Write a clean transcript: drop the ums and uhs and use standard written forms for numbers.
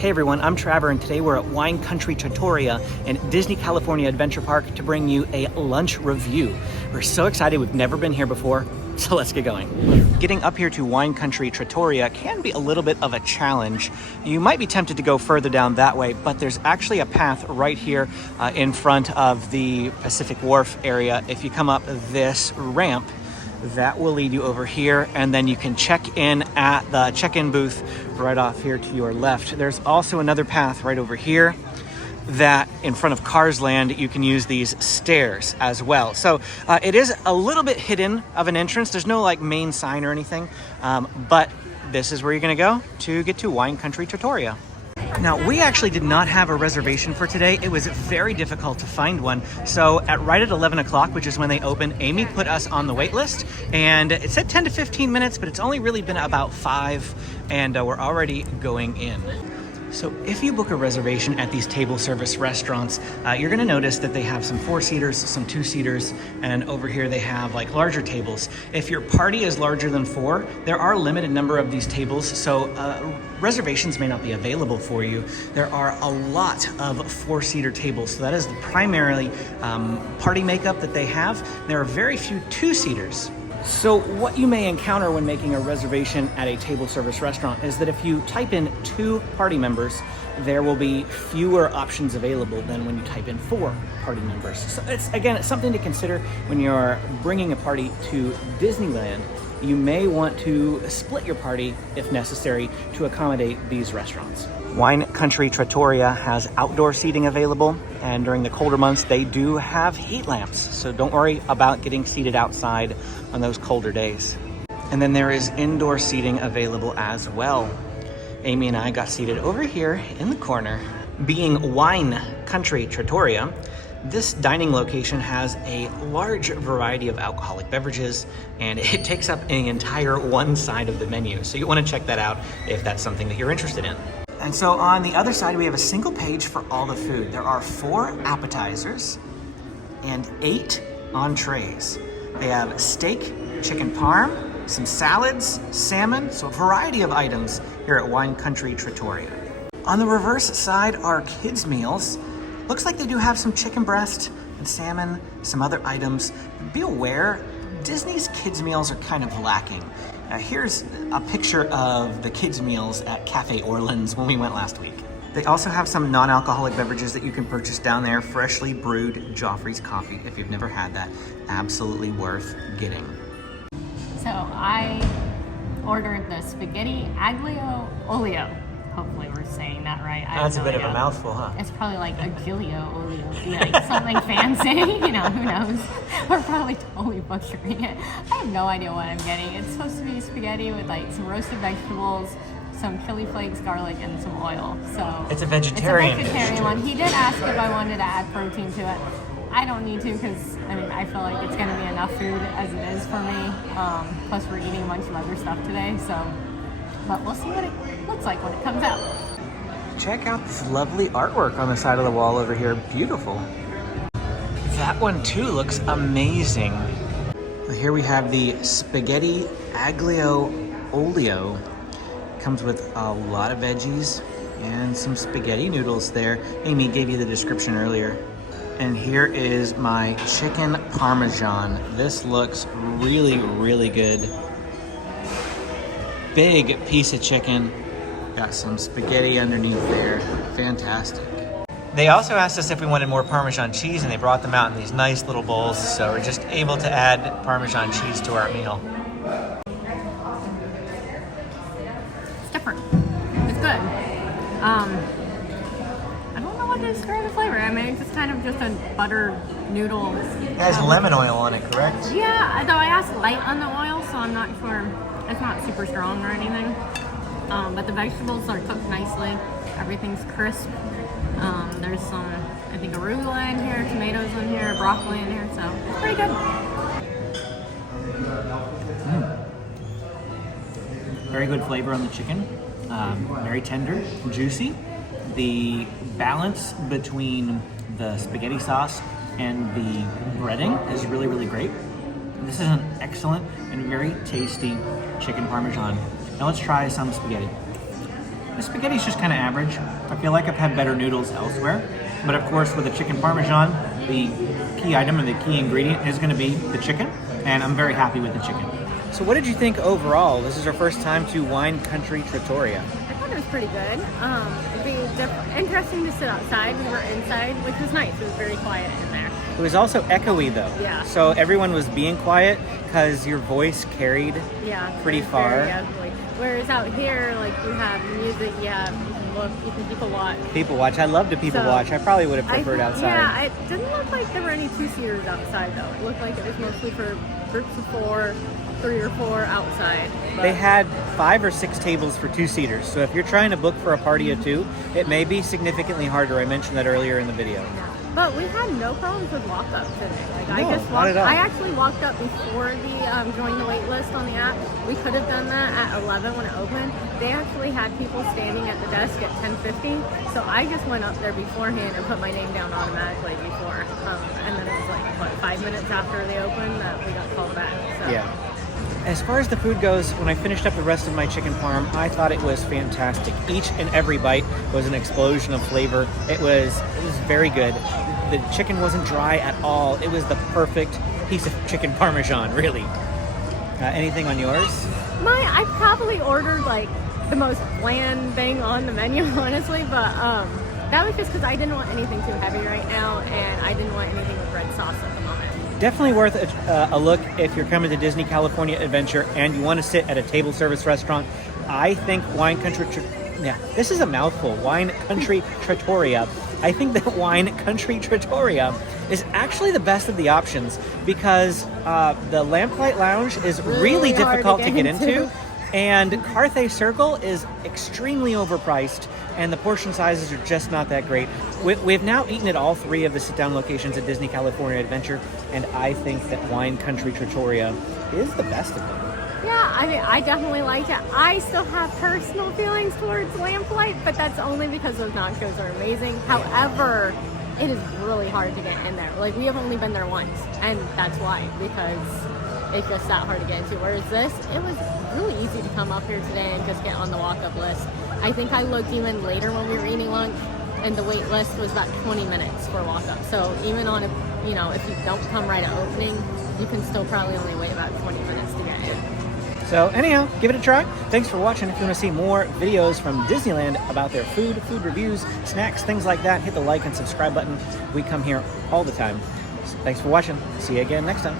Hey everyone, I'm Trevor, and today we're at Wine Country Trattoria in Disney California Adventure Park to bring you a lunch review. We're so excited, we've never been here before, so let's get going. Getting up here to Wine Country Trattoria can be a little bit of a challenge. You might be tempted to go further down that way, but there's actually a path right here in front of the Pacific Wharf area. If you come up this ramp, that will lead you over here, and then you can check in at the check-in booth right off here to your left. There's also another path right over here that in front of Cars Land, you can use these stairs as well. So it is a little bit hidden of an entrance. There's no like main sign or anything, but this is where you're gonna go to get to Wine Country Trattoria. Now, we actually did not have a reservation for today. It was very difficult to find one. So right at 11 o'clock, which is when they open, Amy put us on the wait list, and it said 10 to 15 minutes, but it's only really been about 5, and we're already going in. So if you book a reservation at these table service restaurants, you're gonna notice that they have some 4-seaters, some 2-seaters, and over here they have like larger tables. If your party is larger than 4, there are a limited number of these tables, so reservations may not be available for you. There are a lot of 4-seater tables, so that is the primarily party makeup that they have. There are very few 2-seaters. So what you may encounter when making a reservation at a table service restaurant is that if you type in 2 party members, there will be fewer options available than when you type in 4 party members. So it's something to consider when you're bringing a party to Disneyland. You may want to split your party if necessary to accommodate these restaurants. Wine Country Trattoria has outdoor seating available, and during the colder months they do have heat lamps, so don't worry about getting seated outside on those colder days. And then there is indoor seating available as well. Amy and I got seated over here in the corner. Being Wine Country Trattoria, this dining location has a large variety of alcoholic beverages, and it takes up an entire one side of the menu. So you want to check that out if that's something that you're interested in. And so on the other side, we have a single page for all the food. There are 4 appetizers and 8 entrees. They have steak, chicken parm, some salads, salmon, so a variety of items here at Wine Country Trattoria. On the reverse side are kids' meals. Looks like they do have some chicken breast and salmon, some other items. Be aware, Disney's kids' meals are kind of lacking. Here's a picture of the kids' meals at Cafe Orleans when we went last week. They also have some non-alcoholic beverages that you can purchase down there. Freshly brewed Joffrey's coffee. If you've never had that, absolutely worth getting. So I ordered the spaghetti aglio olio. Hopefully we're saying that right. That's a bit of a mouthful, huh? It's probably like aglio olio, like something fancy, you know, who knows? We're probably totally butchering it. I have no idea what I'm getting. It's supposed to be spaghetti with like some roasted vegetables, some chili flakes, garlic, and some oil. So it's a vegetarian. It's a vegetarian one. He did ask if I wanted to add protein to it. I don't need to, because I mean, I feel like it's gonna be enough food as it is for me. Plus we're eating a bunch of other stuff today, so. But we'll see what it looks like when it comes out. Check out this lovely artwork on the side of the wall over here. Beautiful. That one too looks amazing. Here we have the spaghetti aglio olio. Comes with a lot of veggies and some spaghetti noodles there. Amy gave you the description earlier. And here is my chicken parmesan. This looks really, really good. Big piece of chicken. Got some spaghetti underneath there. Fantastic. They also asked us if we wanted more Parmesan cheese, and they brought them out in these nice little bowls, so we're just able to add Parmesan cheese to our meal. It's different. It's good. I don't know what to describe the flavor. I mean, it's just kind of just a buttered noodle. It has lemon oil on it, correct? Yeah, though I asked light on the oil, so I'm not sure. It's not super strong or anything, but the vegetables are cooked nicely. Everything's crisp. There's some, I think, arugula in here, tomatoes in here, broccoli in here, so it's pretty good. Very good flavor on the chicken. Very tender, juicy. The balance between the spaghetti sauce and the breading is really, really great. This is an excellent and very tasty chicken parmesan. Now let's try some spaghetti. The spaghetti's just kind of average. I feel like I've had better noodles elsewhere. But of course, with the chicken parmesan, the key item and the key ingredient is going to be the chicken. And I'm very happy with the chicken. So what did you think overall? This is our first time to Wine Country Trattoria. I thought it was pretty good. It'd be interesting to sit outside. We were inside, which was nice. It was very quiet in there. It was also echoey though. Yeah. So everyone was being quiet because your voice carried pretty far. Very echoey. Whereas out here, like you have music, you can look, you can people watch. People watch. I love to people watch. I probably would have preferred outside. Yeah, it didn't look like there were any two-seaters outside though. It looked like it was mostly for groups of 4, 3 or 4 outside. But They had 5 or 6 tables for 2-seaters. So if you're trying to book for a party of 2, it may be significantly harder. I mentioned that earlier in the video. But we had no problems with walk-up today. Like No, I just not at all. I actually walked up before the join the wait list on the app. We could have done that at 11 when it opened. They actually had people standing at the desk at 10:50. So I just went up there beforehand and put my name down automatically before. And then it was like, what, 5 minutes after they opened that we got called back. So. Yeah. As far as the food goes, when I finished up the rest of my chicken parm, I thought it was fantastic. Each and every bite was an explosion of flavor. It was very good. The chicken wasn't dry at all. It was the perfect piece of chicken parmesan, really. Anything on yours? I probably ordered like the most bland thing on the menu, honestly, but that was just because I didn't want anything too heavy right now, and I didn't want anything with red sauce at the moment. Definitely worth a look if you're coming to Disney California Adventure and you want to sit at a table service restaurant. I think Wine Country, this is a mouthful, Wine Country Trattoria. I think that Wine Country Trattoria is actually the best of the options because the Lamplight Lounge is really difficult to get into. And Carthay Circle is extremely overpriced, and the portion sizes are just not that great. We've now eaten at all 3 of the sit-down locations at Disney California Adventure, and I think that Wine Country Trattoria is the best of them. Yeah, I mean, I definitely liked it. I still have personal feelings towards Lamplight, but that's only because those nachos are amazing. However, it is really hard to get in there. Like, we have only been there once, and that's why, because it's just that hard to get into. Whereas this, it was really easy to come up here today and just get on the walk-up list. I think I looked even later when we were eating lunch, and the wait list was about 20 minutes for walk-up. So even on if you don't come right at opening, you can still probably only wait about 20 minutes to get in. So anyhow, give it a try. Thanks for watching. If you want to see more videos from Disneyland about their food reviews, snacks, things like that, hit the like and subscribe button. We come here all the time. So thanks for watching. See you again next time.